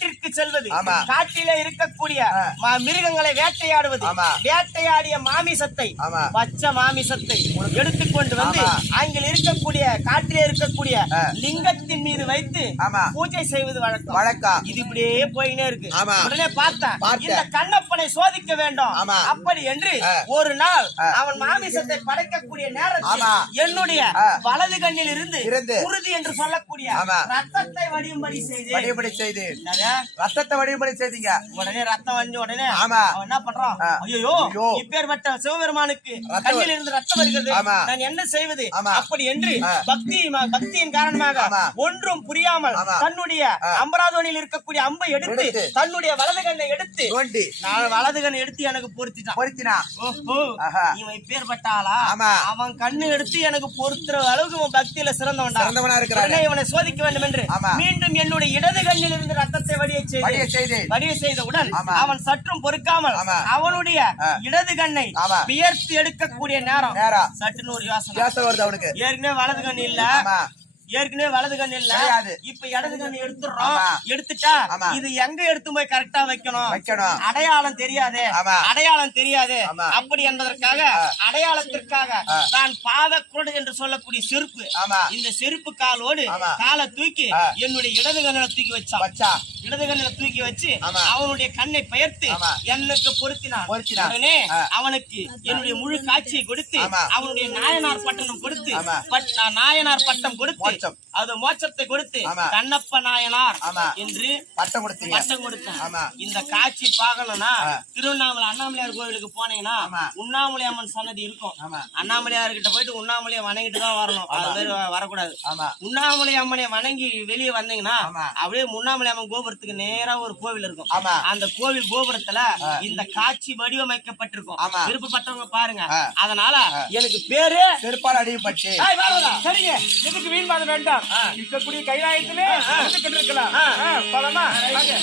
காட்டிற்கு செல்வது. காட்டிலே இருக்கக்கூடிய மிருகங்களை வேட்டையாடுவது. வேட்டையாடிய மாமிசத்தை. பச்சை மாமிசத்தை எடுத்துக்கொண்டு வந்து. அங்கே இருக்கக்கூடிய காட்டிலே இருக்கக்கூடிய. லிங்கத்தின் மீது வைத்து. பூஜை செய்வது வழக்கம் வழக்கம் இது இப்படியே போயினே இருக்கு. உடனே பார்த்தேன். இந்த கண்ணப்பனை சோதிக்க வேண்டும். அப்படி என்று. ஒரு நாள். அவன் மாமிசத்தை படைக்கக்கூடிய நேரத்தில். என்னுடைய. வலது கண்ணில் இருந்து. குருதி என்று சொல்லக்கூடிய. ரத்தத்தை வடியும்படி செய்து வழிபடி செய்து? ரத்தத்தை வழிபடி செய்தீங்க உடனே ரத்தம் வடிஞ்ச உடனே ஆமா. என்ன பண்றான். ஐயோ. இப்பேற்பட்ட சிவபெருமானுக்கு கண்ணில் இருந்து ரத்தம் வருகிறது. நான் என்ன செய்வது. அப்படி என்று. பக்தி பக்தியின் காரணமாக. ஒன்றும் புரியாமல். தன்னுடைய. அம்பராதோனில் இருக்கக்கூடிய அம்பை எடுத்து. தன்னுடைய வலது கண்ணை எடுத்து நான் வலது கண்ணை எடுத்து எனக்கு பொருத்திட்டான் பொருத்தினா. இவன் இப்பேற்பட்ட ஆளா ஆமா. அவன் கண்ணு எடுத்து எனக்கு பொறுத்துற அளவுக்கு பக்தியில சிறந்தவனா இருக்கிறாரு. உடனே இவனை சோதிக்க வேண்டும் என்று. மீண்டும் என்னுடைய இடது கண்ணில் இருந்து ரத்தத்தை வடிய வழிய செய்து செய்து வடிய செய்தவுடன். அவன் சற்றும் பொறுக்காமல். அவனுடைய. இடது கண்ணை ஆமா. வியர்த்து எடுக்கக்கூடிய நேரம் சட்டுன்னு ஒரு யோசனை வருது அவனுக்கு ஏற்கனவே வலது கண் இல்ல ஏற்கனவே வலது கண் இல்ல. இப்ப இடது கண் எடுத்துடுறோம் ஆமா. எடுத்துட்டா. இது எங்க எடுத்து போய் கரெக்டா வைக்கணும் வைக்கணும். அடையாளம் தெரியாதே. அடையாளம் தெரியாது. அப்படி என்பதற்காக அடையாளத்திற்காக. தான் பாதக்குடு என்று சொல்லக்கூடிய செருப்பு இந்த செருப்பு காலோடு. காலை தூக்கி. என்னுடைய இடது கண்ணில தூக்கி வச்சான் வச்சா இடது கண்ணில தூக்கி வச்சு. அவனுடைய கண்ணை பெயர்த்து. எனக்கு பொருத்தினான். உடனே. அவனுக்கு என்னுடைய முழு காட்சியை கொடுத்து. அவனுடைய நாயனார் பட்டணம் கொடுத்து நாயனார் பட்டம் கொடுத்து. அது மோட்சத்தை கொடுத்து. கண்ணப்ப நாயனார். என்று பட்டம் கொடுத்தீங்க பட்டம் கொடுத்தேன். இந்த காட்சி பார்க்கணும்னா. திருவண்ணாமலை அண்ணாமலையார் கோவிலுக்கு போனீங்கன்னா. உண்ணாமலை அம்மன் சன்னதி இருக்கும். அண்ணாமலையார் கிட்ட போயிட்டு உண்ணாமலையை வணங்கிட்டு தான் வரணும் அது மாதிரி வரக்கூடாது உண்ணாமலை அம்மனை வணங்கி வெளியே வந்தீங்கன்னா. அப்படியே உண்ணாமலை அம்மன் கோபுரத்துக்கு நேரா ஒரு கோவில் இருக்கும். ஆமா. அந்த கோவில் கோபுரத்துல இந்த காட்சி வடிவமைக்கப்பட்டிருக்கும். விருப்பப்பட்டவங்க பாருங்க. அதனால எனக்கு பேரு செருப்பால் அடிபட்டு. சரிங்க. எதுக்கு வீண் வாதம் வேண்டாம். இருக்கக்கூடிய கைலாயத்திலே இருக்கலாம். போலாமா. வாங்க.